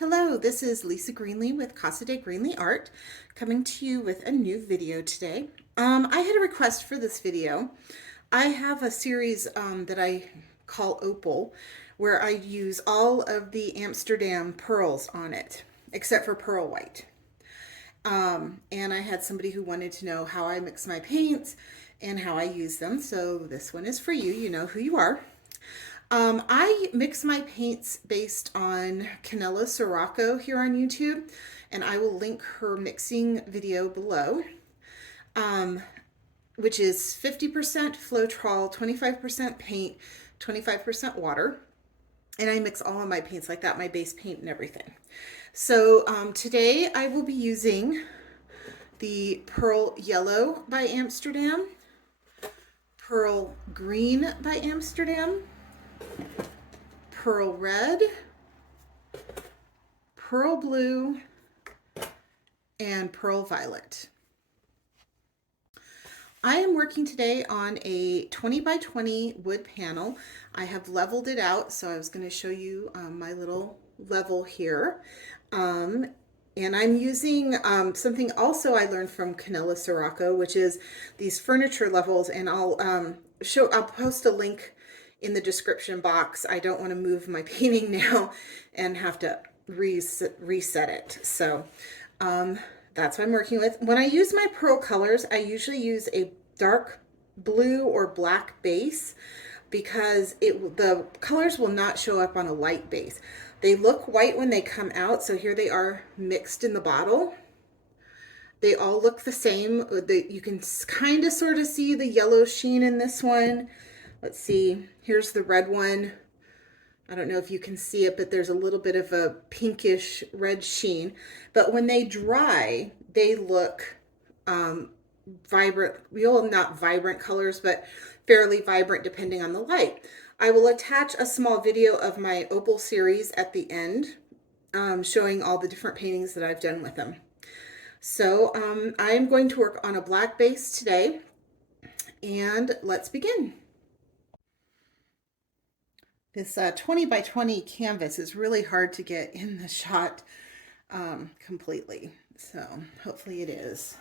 Hello, this is Lisa Greenlee with Casa de Greenlee Art, coming to you with a new video today. I had a request for this video. I have a series that I call Opal, where I use all of the Amsterdam pearls on it, except for pearl white. And I had somebody who wanted to know how I mix my paints and how I use them, so this one is for you. You know who you are. I mix my paints based on Canela Sirocco here on YouTube, and I will link her mixing video below, which is 50% Floetrol, 25% paint, 25% water. And I mix all of my paints like that, my base paint and everything. So today I will be using the Pearl Yellow by Amsterdam, Pearl Green by Amsterdam, Pearl Red, Pearl Blue, and Pearl Violet. I am working today on a 20 by 20 wood panel. I have leveled it out, so I was going to show you my little level here. And I'm using something also I learned from Canela Sirocco, which is these furniture levels, and I'll post a link in the description box. I don't want to move my painting now and have to reset it. So that's what I'm working with. When I use my pearl colors, I usually use a dark blue or black base because the colors will not show up on a light base. They look white when they come out, so here they are mixed in the bottle. They all look the same. You can kind of sort of see the yellow sheen in this one. Let's see, here's the red one. I don't know if you can see it, but there's a little bit of a pinkish red sheen. But when they dry, they look vibrant. Well, not vibrant colors, but fairly vibrant depending on the light. I will attach a small video of my Opal series at the end, showing all the different paintings that I've done with them. So I am going to work on a black base today, and let's begin. This 20 by 20 canvas is really hard to get in the shot completely, so hopefully it is.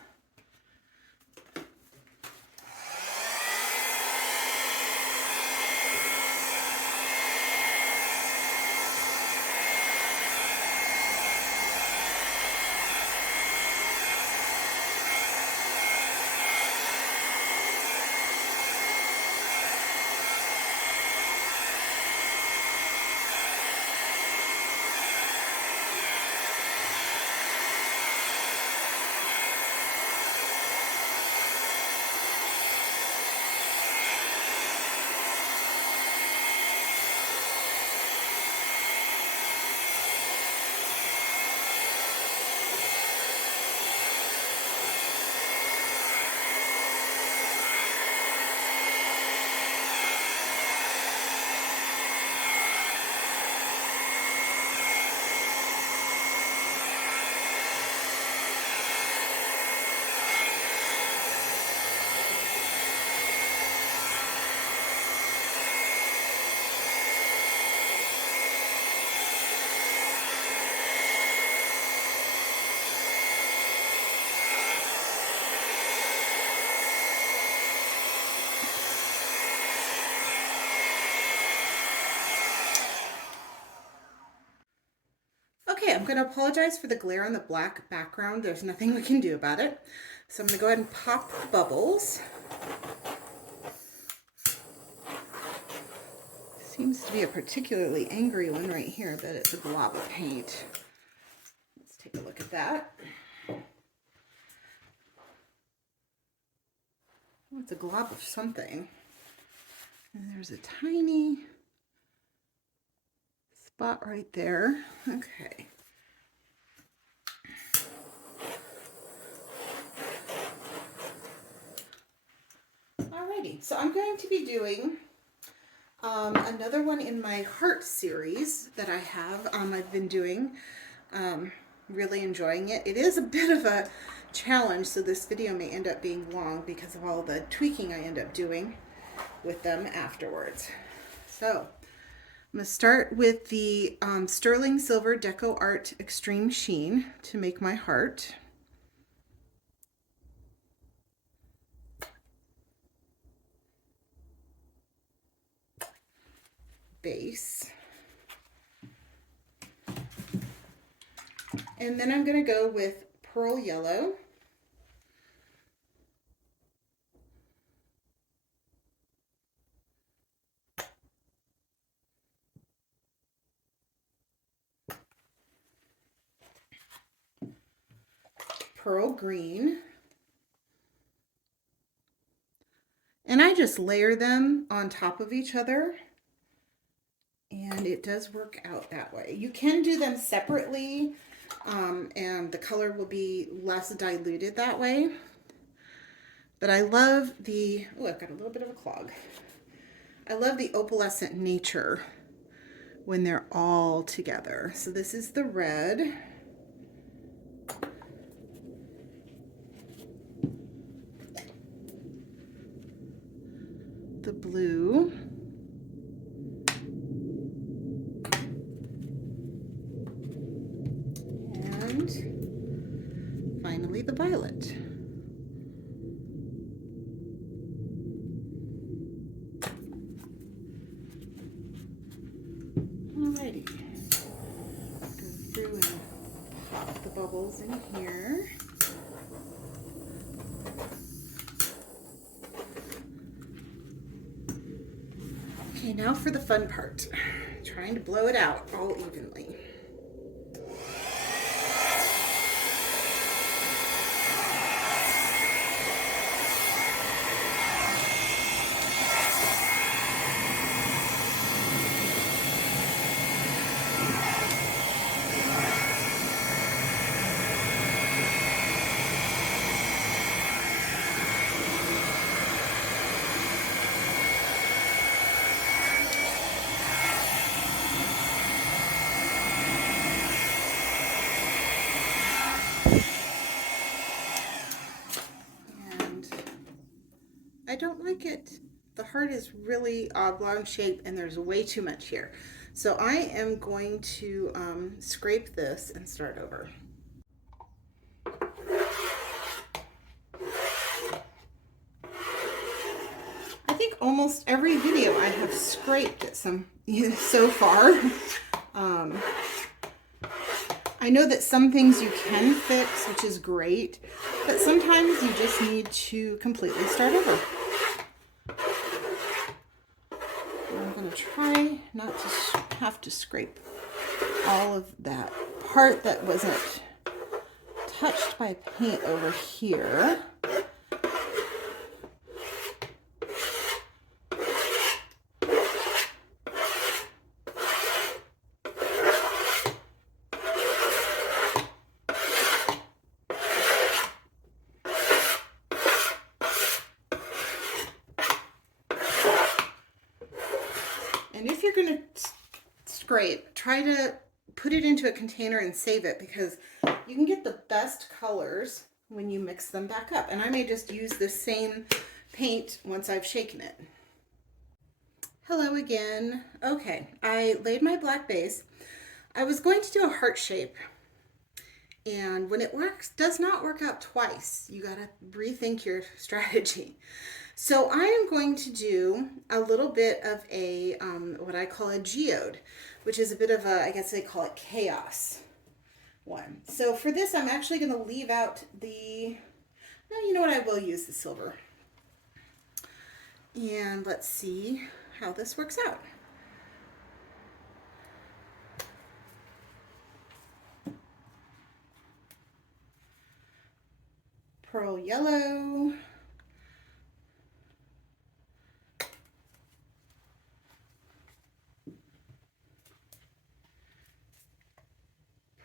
Okay, I'm going to apologize for the glare on the black background. There's nothing we can do about it. So I'm going to go ahead and pop the bubbles. Seems to be a particularly angry one right here, but it's a glob of paint. Let's take a look at that. Oh, it's a glob of something. And there's a tiny spot right there. Okay. Alrighty, so I'm going to be doing another one in my heart series that I have. I've been doing, really enjoying it. It is a bit of a challenge, so this video may end up being long because of all the tweaking I end up doing with them afterwards. So I'm going to start with the Sterling Silver Deco Art Extreme Sheen to make my heart. Base. And then I'm going to go with Pearl Yellow. Pearl Green. And I just layer them on top of each other. And it does work out that way. You can do them separately, and the color will be less diluted that way. But I love the, oh, I've got a little bit of a clog. I love the opalescent nature when they're all together. So this is the red. The blue. And finally the violet. Alrighty. Go through and pop the bubbles in here. Okay, now for the fun part. Trying to blow it out all evenly. I don't like it. The heart is really oblong shape and there's way too much here. So I am going to scrape this and start over. I think almost every video I have scraped it so far. I know that some things you can fix, which is great, but sometimes you just need to completely start over. I'm going to try not to have to scrape all of that part that wasn't touched by paint over here. And if you're going to scrape, try to put it into a container and save it, because you can get the best colors when you mix them back up. And I may just use the same paint once I've shaken it. Hello again. Okay, I laid my black base. I was going to do a heart shape, and when it does not work out twice, you gotta rethink your strategy. So I am going to do a little bit of a, what I call a geode, which is a bit of a, I guess they call it chaos one. So for this, I'm actually going to leave out the, no, you know what, I will use the silver. And let's see how this works out. Pearl yellow.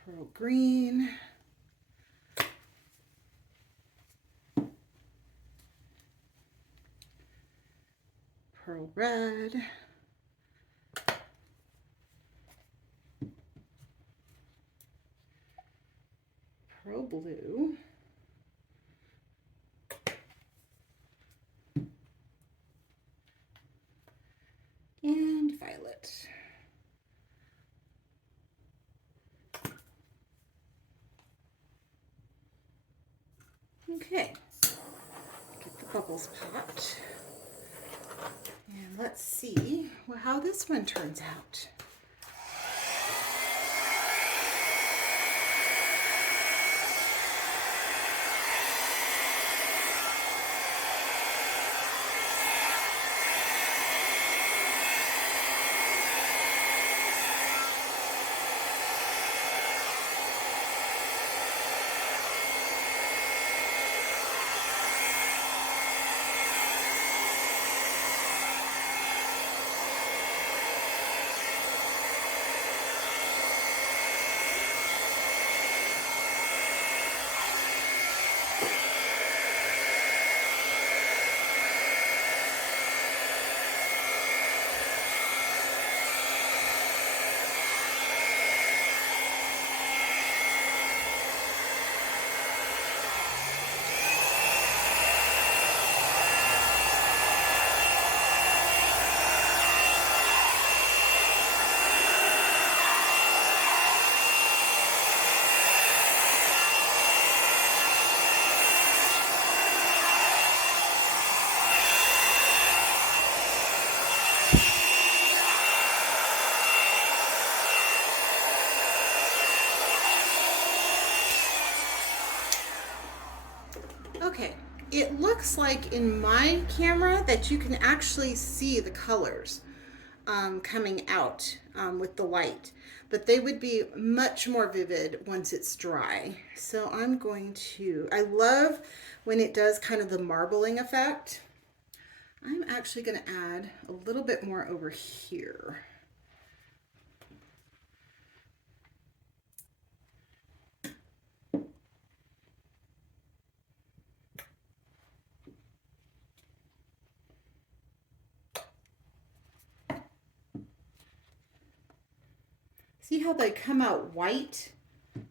Pearl green. Pearl red. Pearl blue. And violet. Okay, get the bubbles popped. And let's see how this one turns out. Okay, it looks like in my camera that you can actually see the colors coming out with the light, but they would be much more vivid once it's dry. So I'm going to, I love when it does kind of the marbling effect. I'm actually going to add a little bit more over here. See how they come out white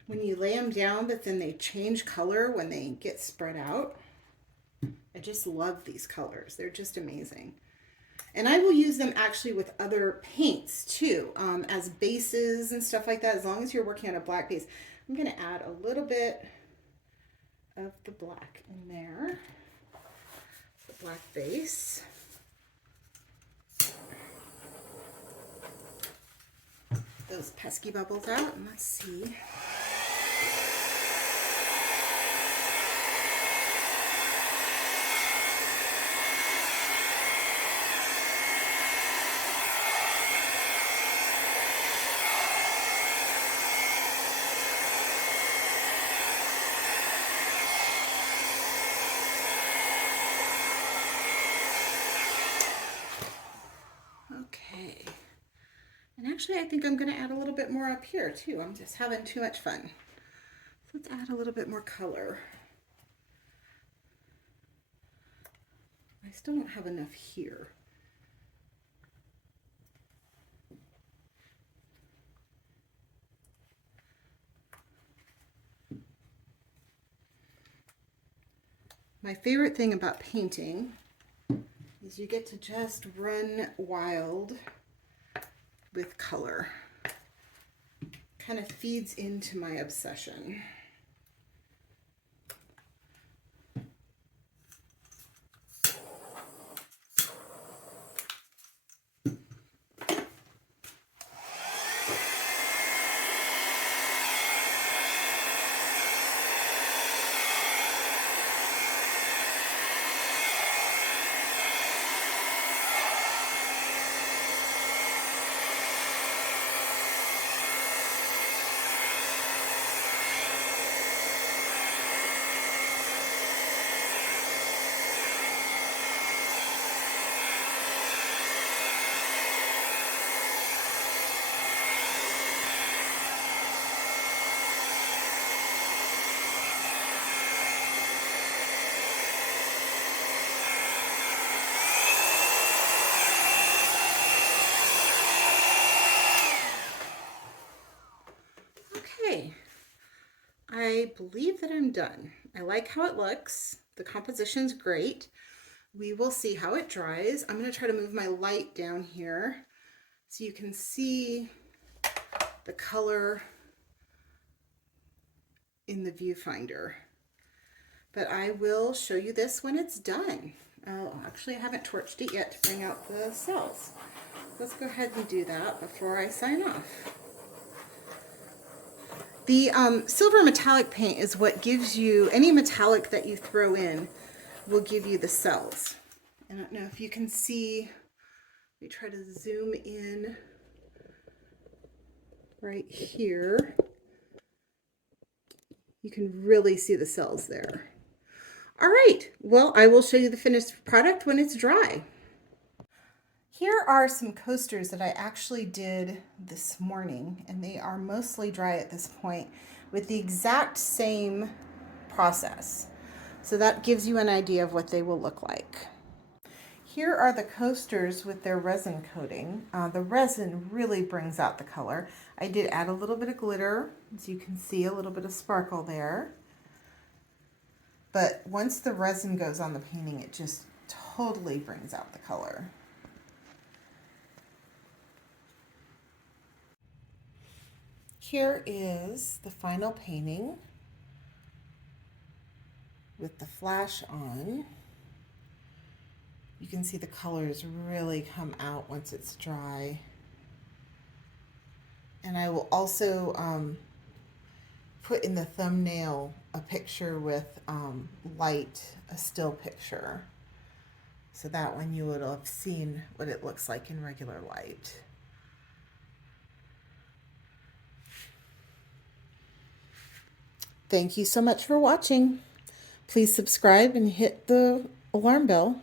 when you lay them down, but then they change color when they get spread out? I just love these colors. They're just amazing. And I will use them actually with other paints too, as bases and stuff like that, as long as you're working on a black base. I'm going to add a little bit of the black in there, the black base. Those pesky bubbles out, and let's see. Okay. And actually, I think I'm going to add a little bit more up here too. I'm just having too much fun. So let's add a little bit more color. I still don't have enough here. My favorite thing about painting is you get to just run wild with color. Kind of feeds into my obsession. I believe that I'm done. I like how it looks. The composition's great. We will see how it dries. I'm going to try to move my light down here so you can see the color in the viewfinder. But I will show you this when it's done. Oh, actually, I haven't torched it yet to bring out the cells. Let's go ahead and do that before I sign off. The silver metallic paint is what gives you, any metallic that you throw in will give you the cells. I don't know if you can see, let me try to zoom in right here. You can really see the cells there. All right, well, I will show you the finished product when it's dry. Here are some coasters that I actually did this morning, and they are mostly dry at this point with the exact same process. So that gives you an idea of what they will look like. Here are the coasters with their resin coating. The resin really brings out the color. I did add a little bit of glitter, as you can see, a little bit of sparkle there. But once the resin goes on the painting, it just totally brings out the color. Here is the final painting with the flash on. You can see the colors really come out once it's dry. And I will also put in the thumbnail a picture with light, a still picture. So that one you would have seen what it looks like in regular light. Thank you so much for watching. Please subscribe and hit the alarm bell.